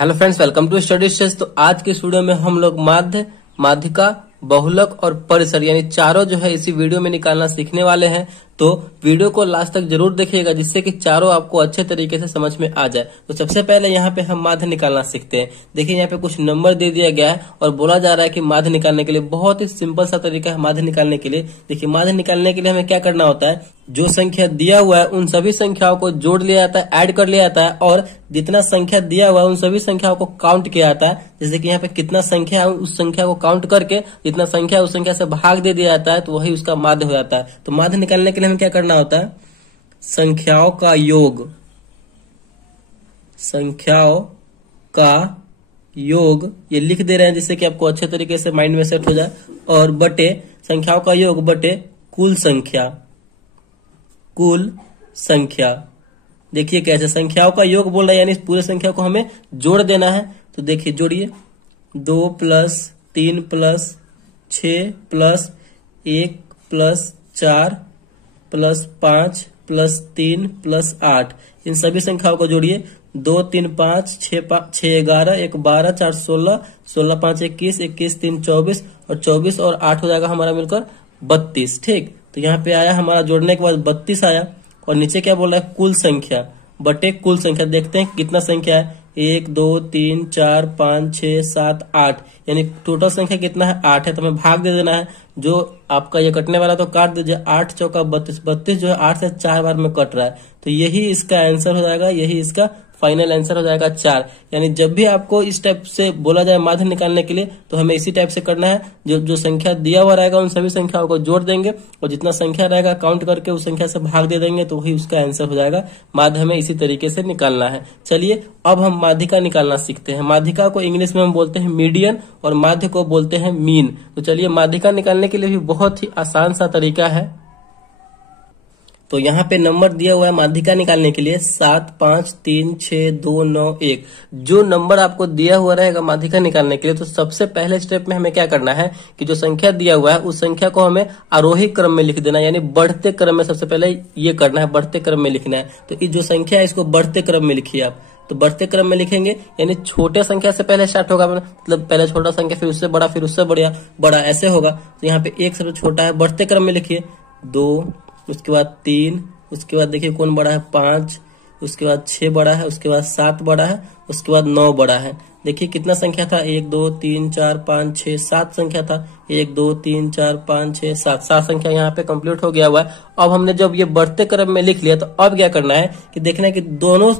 Hello friends, welcome to study stage. तो आज के वीडियो में हम लोग माध्य, माध्यिका, बहुलक और परिसर यानी चारों जो है इसी वीडियो में निकालना सीखने वाले हैं। तो वीडियो को लास्ट तक जरूर देखिएगा जिससे कि चारों आपको अच्छे तरीके से समझ में आ जाए। तो सबसे पहले यहाँ पे हम माध्य निकालना सीखते हैं। देखिए यहाँ पे कुछ नंबर दे दिया गया है और बोला जा रहा है कि माध्य निकालने के लिए बहुत ही सिंपल सा तरीका है माध्य निकालने के लिए। देखिए माध्य निकालने के लिए हमें क्या करना होता है, जो संख्या दिया हुआ है उन सभी संख्याओं को जोड़ लिया जाता है, ऐड कर लिया जाता है और जितना संख्या दिया हुआ है उन सभी संख्याओं को काउंट किया जाता है। जैसे कि यहाँ पे कितना संख्या है उस संख्या को काउंट करके जितना संख्या है उस संख्या से भाग दे दिया जाता है, तो वही उसका माध्य हो जाता है। तो माध्य निकालने के लिए हमें क्या करना होता है, संख्याओं का योग, संख्याओं का योग ये लिख दे रहे हैं जिससे कि आपको अच्छे तरीके से माइंड में सेट हो जाए, और बटे संख्याओं का योग बटे कुल संख्या, कुल संख्या। देखिए कैसे संख्याओं का योग बोल रहा है यानी पूरे संख्या को हमें जोड़ देना है। तो देखिए जोड़िए, 2 + 3 + 6 + 1 + 4 + 5 + 3 + 8 इन सभी संख्याओं को जोड़िए। 2 3 5 6 11 1 12 4 16 16 5 21 21 3 24 और 24 और 8 हो जाएगा हमारा मिलकर 32। ठीक, तो यहाँ पे आया हमारा जोड़ने के बाद 32 आया। और नीचे क्या बोल रहा है, कुल संख्या बटे कुल संख्या। देखते हैं कितना संख्या है, 1 2 3 4 5 6 7 8 यानी टोटल संख्या कितना है, 8 है। तो हमें भाग दे देना है, जो आपका ये कटने वाला तो काट दीजिए। 8 चौका 32, 32 जो है 8 से 4 बार में कट रहा है, तो यही इसका आंसर हो जाएगा, यही इसका फाइनल आंसर हो जाएगा 4। यानी जब भी आपको इस टाइप से बोला जाए माध्य निकालने के लिए तो हमें इसी टाइप से करना है। जो संख्या दिया हुआ रहेगा उन सभी संख्याओं को जोड़ देंगे और जितना संख्या रहेगा काउंट करके उस संख्या से भाग दे देंगे, तो वही उसका आंसर हो जाएगा। माध्य हमें इसी तरीके से निकालना है। चलिए अब हम माध्यिका निकालना सीखते हैं। माध्यिका को इंग्लिश में हम बोलते हैं मीडियन और माध्य को बोलते हैं मीन। तो चलिए माध्यिका निकालने के लिए भी बहुत ही आसान सा तरीका है। तो यहाँ पे नंबर दिया हुआ है माध्यिका निकालने के लिए 7 5 3 6 2 9 1। जो नंबर आपको दिया हुआ रहेगा माध्यिका निकालने के लिए, तो सबसे पहले स्टेप में हमें क्या करना है कि जो संख्या दिया हुआ है उस संख्या को हमें आरोही क्रम में लिख देना है, यानी बढ़ते क्रम में सबसे पहले ये करना है, बढ़ते क्रम में लिखना है। तो ये जो संख्या है इसको बढ़ते क्रम में लिखिए आप। तो बढ़ते क्रम में लिखेंगे यानी छोटे संख्या से पहले स्टार्ट होगा, मतलब पहले छोटा संख्या फिर उससे बड़ा फिर उससे बड़ा ऐसे होगा। तो यहाँ पे 1 सबसे छोटा है, बढ़ते क्रम में लिखिए। 2, उसके बाद 3, उसके बाद देखिए कौन बड़ा है 5, उसके बाद 6 बड़ा है, उसके बाद 7 बड़ा है, उसके बाद 9 बड़ा है। देखिए कितना संख्या था, 1 2 3 4 5 6 7 संख्या था। 1 2 3 4 5 6 7 संख्या यहाँ पे कंप्लीट हो गया हुआ है। अब हमने जब ये बढ़ते क्रम में लिख लिया तो अब क्या करना है कि देखना है कि दोनों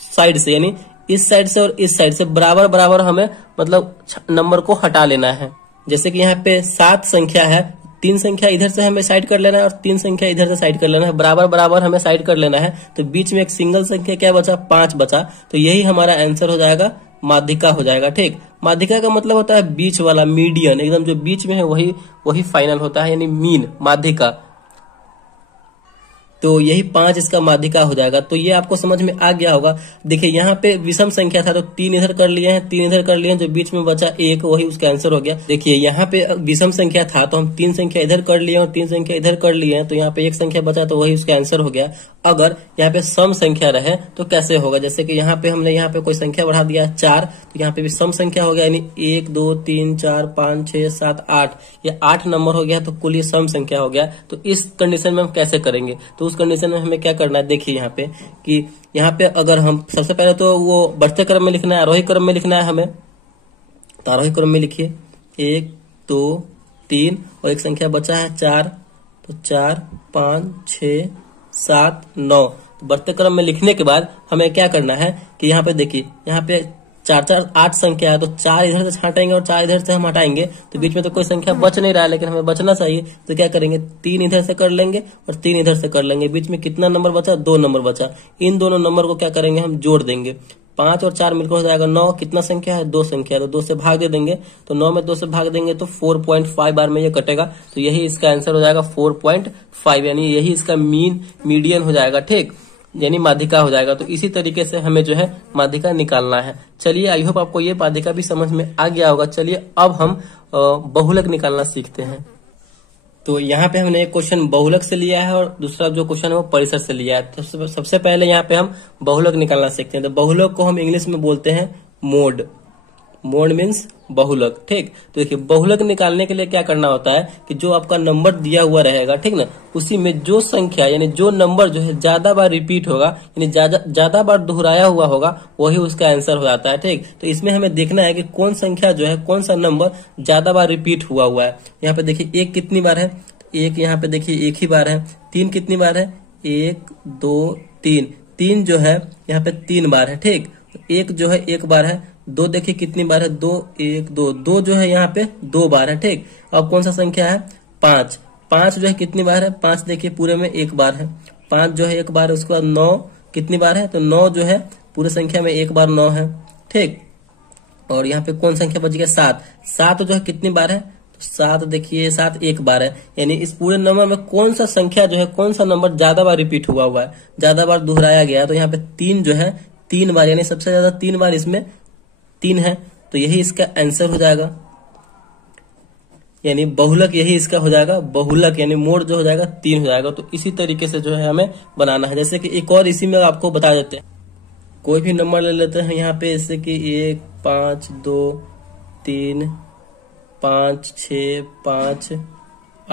साइड से यानी इस साइड से और इस साइड से बराबर बराबर हमें मतलब नंबर को हटा लेना है। जैसे कि यहाँ पे 7 संख्या है, 3 संख्या इधर से हमें साइड कर लेना है और 3 संख्या इधर से साइड कर लेना है, बराबर बराबर हमें साइड कर लेना है। तो बीच में एक सिंगल संख्या क्या बचा, 5 बचा। तो यही हमारा आंसर हो जाएगा, माध्यिका हो जाएगा। ठीक, माध्यिका का मतलब होता है बीच वाला, मीडियन, एकदम जो बीच में है वही फाइनल होता है, यानी मीन माध्यिका। तो यही 5 इसका माध्यिका हो जाएगा। तो ये आपको समझ में आ गया होगा। देखिए यहाँ पे विषम संख्या था तो 3 इधर कर लिए हैं, 3 इधर कर लिए हैं, जो बीच में बचा 1 वही उसका आंसर हो गया। देखिए यहाँ पे विषम संख्या था तो हम 3 संख्या इधर कर लिए और 3 संख्या इधर कर लिए हैं, तो यहाँ पे 1 संख्या बचा तो वही उसका आंसर हो गया। अगर यहाँ पे सम संख्या रहे तो कैसे होगा, जैसे कि यहाँ पे हमने यहाँ पे कोई संख्या बढ़ा दिया 4, तो यहाँ पे भी सम संख्या हो गया, यानी 1 2 3 4 5 6 7 8, ये 8 नंबर हो गया, तो कुल ये सम संख्या हो गया। तो इस कंडीशन में हम कैसे करेंगे, तो उस कंडीशन में हमें क्या करना है, देखिए यहाँ पे कि यहाँ पे अगर हम सबसे पहले तो वो बढ़ते क्रम में लिखना है, आरोही क्रम में लिखना है हमें। तो आरोही क्रम में लिखिए 1 2 3 और एक संख्या बचा है 4, तो 4 5 6 7 9। बढ़ते क्रम में लिखने के बाद हमें क्या करना है कि यहाँ पे देखिए यहाँ पे 4 4 8 संख्या है, तो 4 इधर से छाटेंगे और 4 इधर से हम हटाएंगे, तो बीच में तो कोई संख्या बच नहीं रहा है, लेकिन हमें बचना चाहिए। तो क्या करेंगे, 3 इधर से कर लेंगे और 3 इधर से कर लेंगे। बीच में कितना नंबर बचा, 2 नंबर बचा। इन दोनों नंबर को क्या करेंगे, हम जोड़ देंगे। 5 और 4 मिलकर हो जाएगा 9। कितना संख्या है, 2 संख्या, तो 2 से भाग दे देंगे। तो 9 में 2 से भाग देंगे तो 4.5 बार में ये कटेगा, तो यही इसका आंसर हो जाएगा 4.5, यानी यही इसका मीडियन हो जाएगा। ठीक, यानी माध्यिका हो जाएगा। तो इसी तरीके से हमें जो है माध्यिका निकालना है। चलिए आई होप आपको ये माध्यिका भी समझ में आ गया होगा। चलिए अब हम बहुलक निकालना सीखते हैं। तो यहाँ पे हमने एक क्वेश्चन बहुलक से लिया है और दूसरा जो क्वेश्चन है वो परिसर से लिया है। तो सबसे पहले यहाँ पे हम बहुलक निकालना सीखते हैं। तो बहुलक को हम इंग्लिश में बोलते हैं मोड। मोड मीन्स बहुलक, ठीक। तो देखिए बहुलक निकालने के लिए क्या करना होता है कि जो आपका नंबर दिया हुआ रहेगा, ठीक ना, उसी में जो संख्या यानी जो नंबर जो है ज्यादा बार रिपीट होगा यानी ज्यादा बार दोहराया हुआ होगा वही उसका आंसर हो जाता है, ठीक। तो इसमें हमें देखना है कि कौन संख्या जो है, कौन सा नंबर ज्यादा बार रिपीट हुआ है। यहाँ पे देखिए एक कितनी बार है, एक यहाँ पे देखिए एक ही बार है। तीन कितनी बार है, एक दो तीन, तीन जो है यहाँ पे 3 बार है, ठीक। एक जो है 1 बार है। दो देखिए कितनी बार है, 2 1 2, दो जो है यहाँ पे 2 बार है, ठीक। अब कौन सा संख्या है, 5, 5 जो है कितनी बार है, 5 देखिए पूरे में 1 बार है। 5 जो है 1 बार है। उसके बाद 9 कितनी बार है, तो 9 जो है पूरे संख्या में 1 बार 9 है, ठीक। और यहाँ पे कौन संख्या बच गया, 7, 7 जो है कितनी बार है, तो 7 देखिए 7 1 बार है। यानी इस पूरे नंबर में कौन सा संख्या जो है, कौन सा नंबर ज्यादा बार रिपीट हुआ है, ज्यादा बार दोहराया गया है, तो यहाँ पे 3 जो है 3 बार, यानी सबसे ज्यादा 3 बार इसमें 3 है, तो यही इसका आंसर हो जाएगा। यानी बहुलक यही इसका हो जाएगा, बहुलक यानी मोड जो हो जाएगा 3 हो जाएगा। तो इसी तरीके से जो है हमें बनाना है। जैसे कि एक और इसी में आपको बता देते हैं, कोई भी नंबर ले लेते हैं यहाँ पे, जैसे कि 1 5 2 3 5 6 5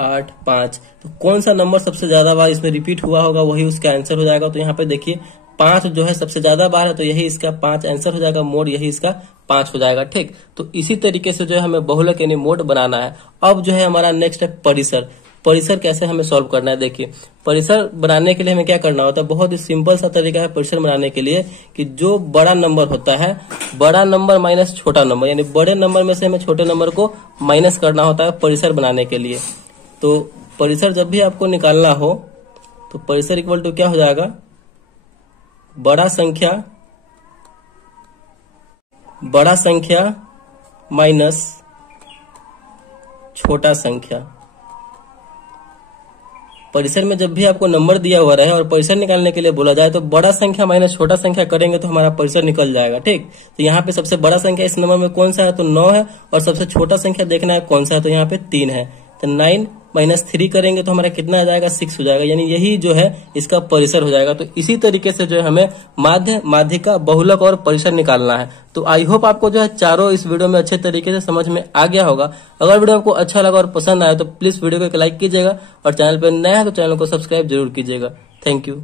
8 5, तो कौन सा नंबर सबसे ज्यादा बार इसमें रिपीट हुआ होगा वही उसका आंसर हो जाएगा। तो यहाँ पे देखिए 5 जो है सबसे ज्यादा बार है, तो यही इसका 5 आंसर हो जाएगा, मोड यही इसका 5 हो जाएगा, ठीक। तो इसी तरीके से जो है हमें बहुलक यानी मोड बनाना है। अब जो है हमारा नेक्स्ट है परिसर। परिसर कैसे हमें सॉल्व करना है, देखिए परिसर बनाने के लिए हमें क्या करना होता है, बहुत ही सिंपल सा तरीका है परिसर बनाने के लिए, कि जो बड़ा नंबर होता है, बड़ा नंबर माइनस छोटा नंबर, यानी बड़े नंबर में से हमें छोटे नंबर को माइनस करना होता है परिसर बनाने के लिए। तो परिसर जब भी आपको निकालना हो तो परिसर इक्वल टू क्या हो जाएगा, बड़ा संख्या माइनस छोटा संख्या। परिसर में जब भी आपको नंबर दिया हुआ रहे और परिसर निकालने के लिए बोला जाए तो बड़ा संख्या माइनस छोटा संख्या करेंगे तो हमारा परिसर निकल जाएगा, ठीक। तो यहाँ पे सबसे बड़ा संख्या इस नंबर में कौन सा है, तो 9 है, और सबसे छोटा संख्या देखना है कौन सा है, तो यहाँ पे 3 है। तो 9 माइनस 3 करेंगे तो हमारा कितना आ जाएगा, 6 हो जाएगा। यानी यही जो है इसका परिसर हो जाएगा। तो इसी तरीके से जो है हमें माध्य, माध्यिका, बहुलक और परिसर निकालना है। तो आई होप आपको जो है चारों इस वीडियो में अच्छे तरीके से समझ में आ गया होगा। अगर वीडियो आपको अच्छा लगा और पसंद आया तो प्लीज वीडियो को एक लाइक कीजिएगा, और चैनल पर नया है तो चैनल को सब्सक्राइब जरूर कीजिएगा। Thank you.